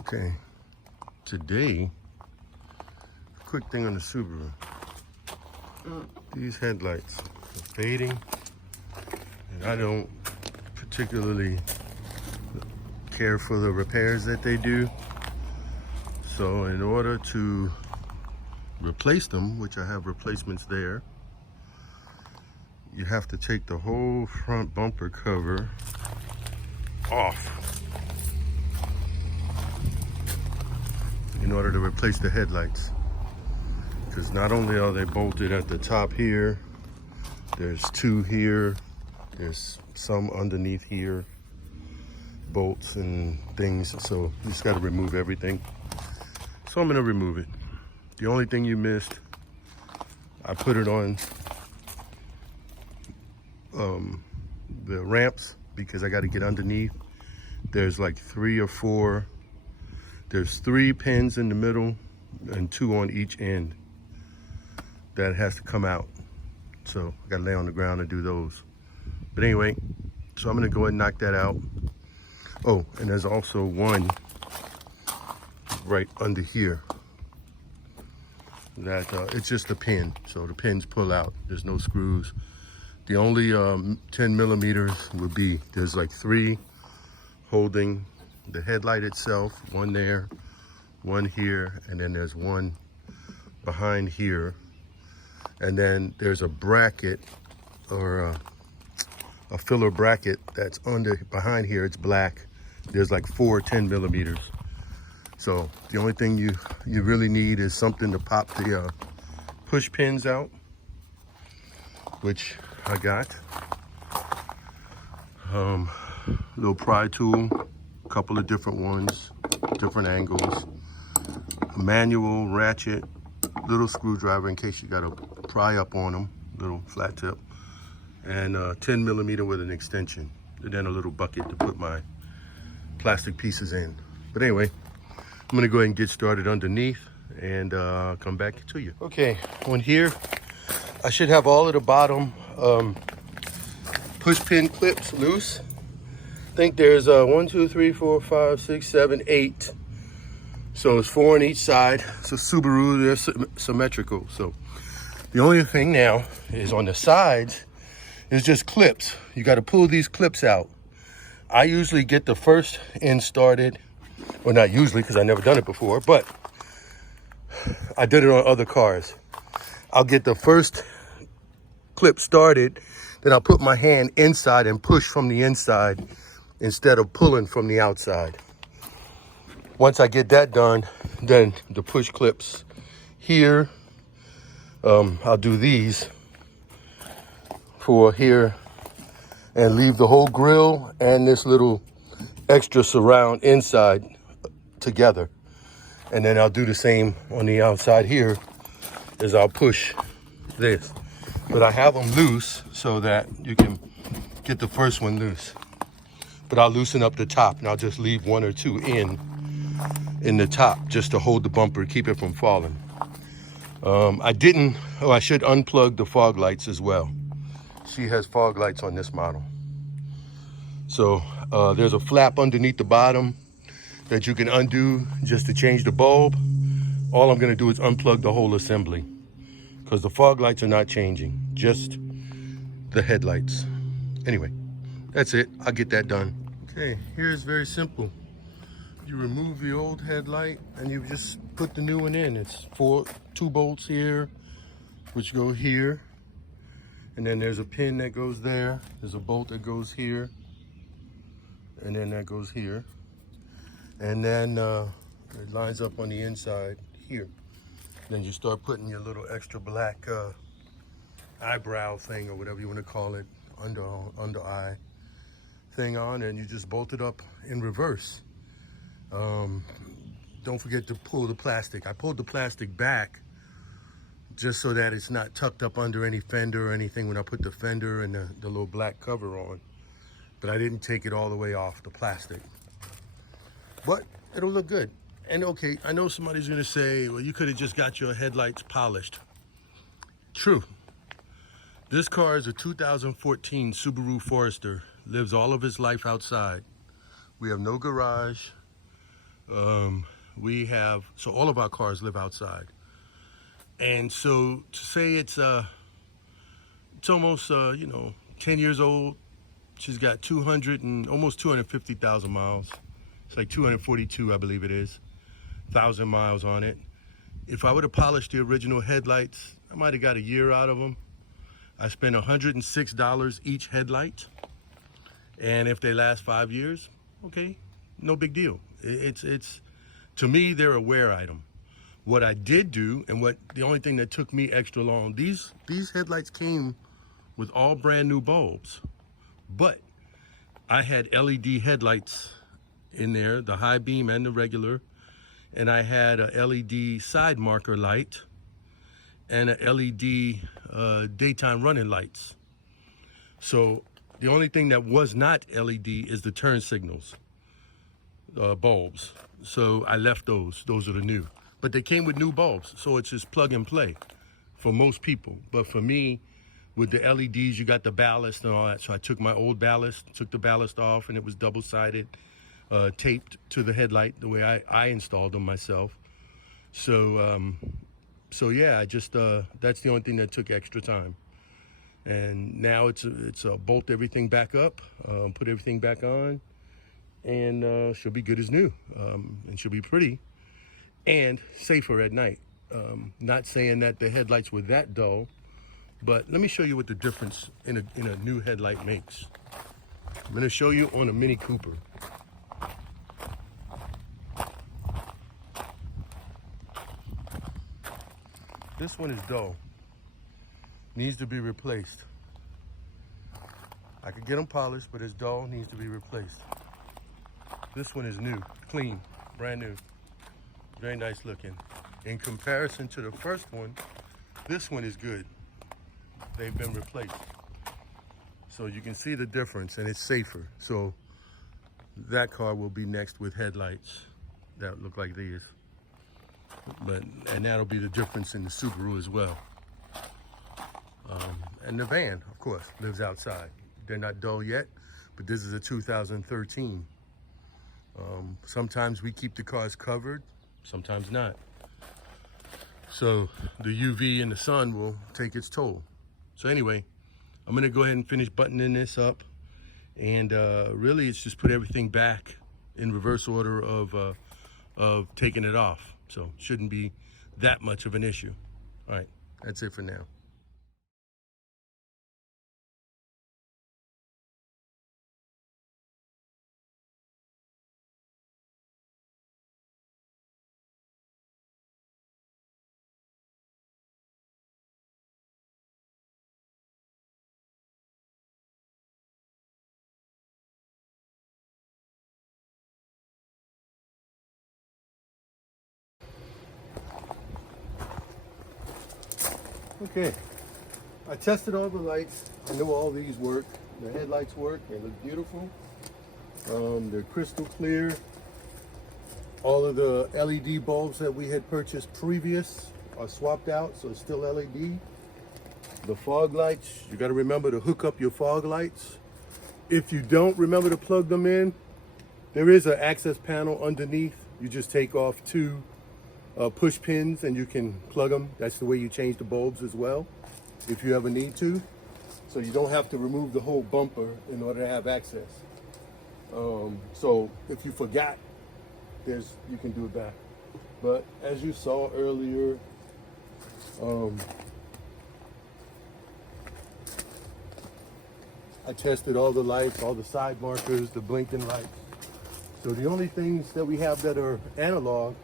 Okay, today, quick thing on the Subaru. These headlights are fading, and I don't particularly care for the repairs that they do. So in order to replace them, which I have replacements there, you have to take the whole front bumper cover off in order to replace the headlights. Because not only are they bolted at the top here, there's two here, there's some underneath here, bolts and things, so you just got to remove everything. So I'm going to remove it. The only thing you missed, I put it on the ramps because I got to get underneath. There's like 3 or 4, there's 3 pins in the middle and 2 on each end that has to come out. So I gotta lay on the ground and do those. But anyway, so I'm gonna go ahead and knock that out. Oh, and there's also one right under here that it's just a pin. So the pins pull out, there's no screws. The only 10 millimeters would be, there's like 3 holding the headlight itself, 1 there, 1 here, and then there's 1 behind here. And then there's a bracket or a filler bracket that's behind here. It's black. There's like 4 10 millimeters. So the only thing you really need is something to pop the push pins out, which I got. Little pry tool, a couple of different ones, different angles, a manual ratchet, little screwdriver in case you got to pry up on them, little flat tip, and 10 millimeter with an extension, and then a little bucket to put my plastic pieces in. But anyway, I'm gonna go ahead and get started underneath and come back to you. Okay, on here, I should have all of the bottom push pin clips loose. I think there's 1, 2, 3, 4, 5, 6, 7, 8. So it's 4 on each side. So Subaru, they're symmetrical. So the only thing now is on the sides is just clips. You got to pull these clips out. I usually get the first end started, well, not usually because I've never done it before, but I did it on other cars. I'll get the first clip started, then I'll put my hand inside and push from the inside instead of pulling from the outside. Once I get that done, then the push clips here, I'll do these for here and leave the whole grill and this little extra surround inside together. And then I'll do the same on the outside here, is I'll push this. But I have them loose so that you can get the first one loose. But I'll loosen up the top and I'll just leave 1 or 2 in the top just to hold the bumper, keep it from falling. I should unplug the fog lights as well. She has fog lights on this model. So there's a flap underneath the bottom that you can undo just to change the bulb. All I'm gonna do is unplug the whole assembly because the fog lights are not changing, just the headlights. Anyway, that's it, I'll get that done. Okay, here's very simple. You remove the old headlight and you just put the new one in. It's 2 bolts here, which go here. And then there's a pin that goes there. There's a bolt that goes here. And then that goes here. And then it lines up on the inside here. Then you start putting your little extra black eyebrow thing or whatever you want to call it, under eye thing on, and you just bolt it up in reverse. Don't forget to pull the plastic. I pulled the plastic back just so that it's not tucked up under any fender or anything when I put the fender and the little black cover on. But I didn't take it all the way off, the plastic. But it'll look good. And okay, I know somebody's gonna say, well, you could have just got your headlights polished. True. This car is a 2014 Subaru Forester. Lives all of his life outside. We have no garage, We have, so all of our cars live outside. And so to say it's almost, 10 years old. She's got 200 and almost 250,000 miles. It's like 242, I believe it is, 1,000 miles on it. If I would have polished the original headlights, I might have got a year out of them. I spent $106 each headlight. And if they last 5 years, okay, no big deal. It's to me, they're a wear item. What I did do, and the only thing that took me extra long, these headlights came with all brand new bulbs, but I had LED headlights in there, the high beam and the regular, and I had a LED side marker light and a LED daytime running lights. So the only thing that was not LED is the turn signals bulbs. So I left those. Those are the new. But they came with new bulbs, so it's just plug and play for most people. But for me, with the LEDs, you got the ballast and all that. So I took my old ballast, took the ballast off, and it was double-sided, taped to the headlight the way I installed them myself. So, yeah, I just that's the only thing that took extra time. And now it's bolt everything back up, put everything back on, and she'll be good as new, and she'll be pretty and safer at night. Not saying that the headlights were that dull, but let me show you what the difference in a new headlight makes. I'm going to show you on a Mini Cooper. This one is dull. Needs to be replaced. I could get them polished, but it's dull, needs to be replaced. This one is new, clean, brand new. Very nice looking. In comparison to the first one, this one is good. They've been replaced. So you can see the difference, and it's safer. So that car will be next with headlights that look like these. And that'll be the difference in the Subaru as well. And the van, of course, lives outside. They're not dull yet, but this is a 2013. Sometimes we keep the cars covered, sometimes not. So the UV and the sun will take its toll. So anyway, I'm gonna go ahead and finish buttoning this up. And really it's just put everything back in reverse order of taking it off. So shouldn't be that much of an issue. All right, that's it for now. Okay, I tested all the lights. I know all these work. The headlights work, they look beautiful. They're crystal clear. All of the LED bulbs that we had purchased previous are swapped out, so it's still LED. The fog lights, you gotta remember to hook up your fog lights. If you don't remember to plug them in, there is an access panel underneath. You just take off two push pins and you can plug them. That's the way you change the bulbs as well, if you ever need to. So you don't have to remove the whole bumper in order to have access. So if you forgot, you can do it back. But as you saw earlier, I tested all the lights, all the side markers, the blinking lights. So the only things that we have that are analog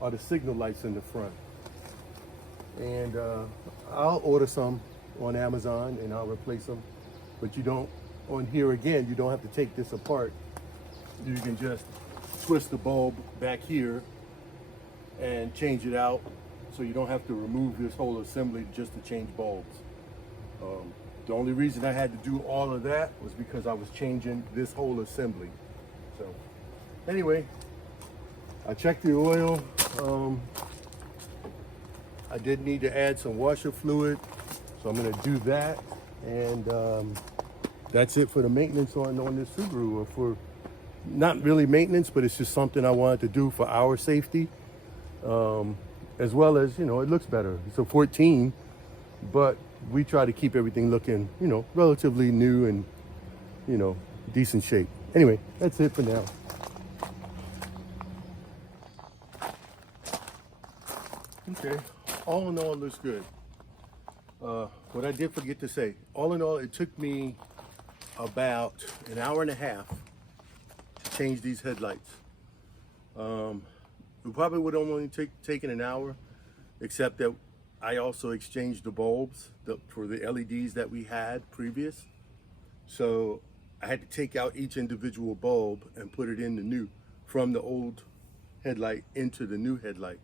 are the signal lights in the front. And I'll order some on Amazon and I'll replace them. But you don't, on here again, you don't have to take this apart. You can just twist the bulb back here and change it out, so you don't have to remove this whole assembly just to change bulbs. The only reason I had to do all of that was because I was changing this whole assembly. So anyway, I checked the oil. I did need to add some washer fluid, so I'm gonna do that. And that's it for the maintenance on this Subaru, or for not really maintenance, but it's just something I wanted to do for our safety, as well as, you know, it looks better. It's a 14, but we try to keep everything looking, you know, relatively new and, you know, decent shape. Anyway, that's it for now. Okay, all in all, it looks good. What I did forget to say, all in all, it took me about an hour and a half to change these headlights. It probably would only taken an hour, except that I also exchanged the bulbs for the LEDs that we had previous. So I had to take out each individual bulb and put it in the new, from the old headlight into the new headlight.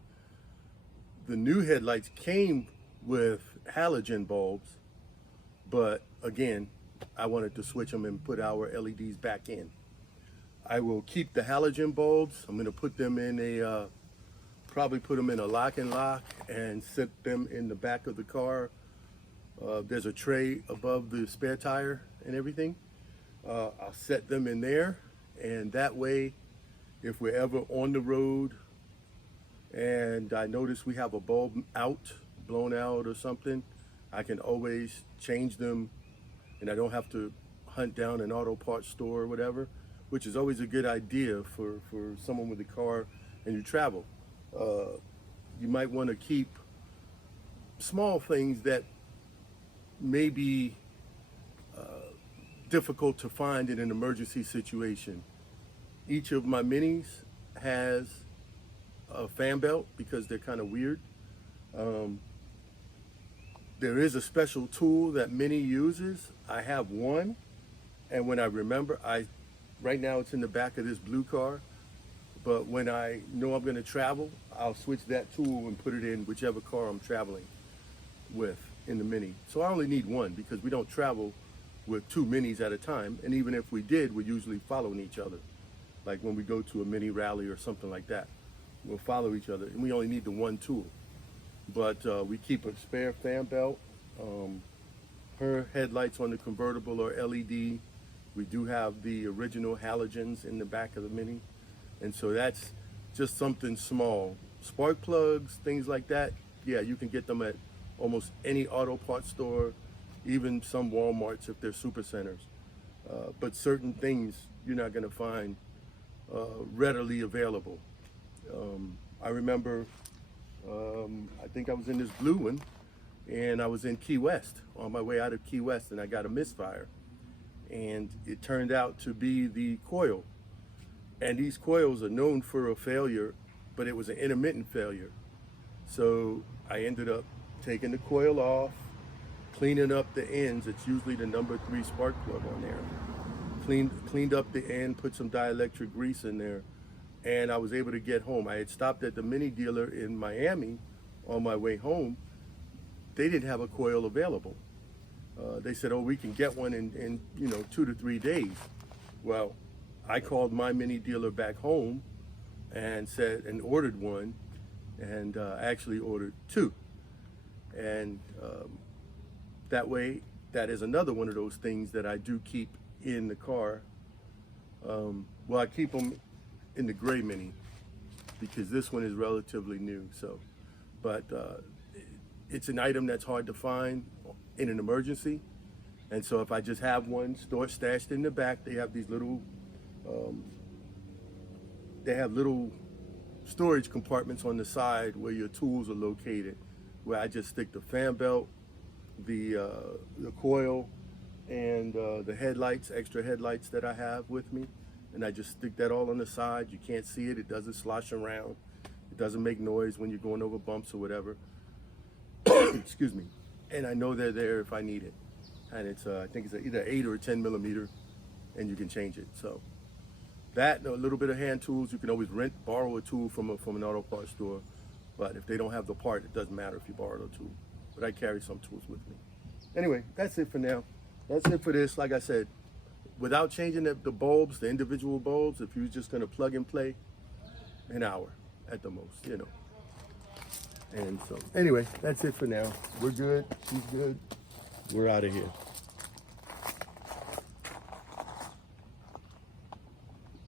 The new headlights came with halogen bulbs, but again, I wanted to switch them and put our LEDs back in. I will keep the halogen bulbs. I'm gonna put them in a, probably put them in a lock and lock and set them in the back of the car. There's a tray above the spare tire and everything. I'll set them in there, and that way, if we're ever on the road and I notice we have a bulb out, blown out or something, I can always change them, and I don't have to hunt down an auto parts store or whatever, which is always a good idea for someone with a car and you travel. You might want to keep small things that may be difficult to find in an emergency situation. Each of my minis has a fan belt because they're kind of weird. There is a special tool that Mini uses. I have one, and when I remember, right now it's in the back of this blue car, but when I know I'm gonna travel, I'll switch that tool and put it in whichever car I'm traveling with in the Mini. So I only need one because we don't travel with two Minis at a time, and even if we did, we're usually following each other. Like when we go to a mini rally or something like that, we'll follow each other, and we only need the one tool. But we keep a spare fan belt. Her headlights on the convertible are LED. We do have the original halogens in the back of the Mini, and so that's just something small. Spark plugs, things like that, yeah, you can get them at almost any auto parts store, even some Walmarts if they're super centers. But certain things you're not gonna find readily available. I remember, I think I was in this blue one, and I was in Key West, on my way out of Key West, and I got a misfire. And it turned out to be the coil. And these coils are known for a failure, but it was an intermittent failure. So I ended up taking the coil off, cleaning up the ends. It's usually the number 3 spark plug on there. Cleaned up the end, put some dielectric grease in there, and I was able to get home. I had stopped at the Mini dealer in Miami on my way home. They didn't have a coil available. They said, oh, we can get one in 2 to 3 days. Well, I called my Mini dealer back home and ordered one, and actually ordered 2. And that way, that is another one of those things that I do keep in the car. Well, I keep them in the gray Mini because this one is relatively new. So, but it's an item that's hard to find in an emergency. And so if I just have one stashed in the back, they have these little, storage compartments on the side where your tools are located, where I just stick the fan belt, the coil, and the headlights, extra headlights that I have with me. And I just stick that all on the side. You can't see it. It doesn't slosh around. It doesn't make noise when you're going over bumps or whatever. Excuse me. And I know they're there if I need it. And it's, I think it's either 8 or 10 millimeter, and you can change it. So that, a little bit of hand tools, you can always borrow a tool from an auto parts store. But if they don't have the part, it doesn't matter if you borrow a tool. But I carry some tools with me. Anyway, that's it for now. That's it for this. Like I said, without changing the bulbs, the individual bulbs, if you're just gonna plug and play, an hour at the most, And so, anyway, that's it for now. We're good, she's good. We're out of here.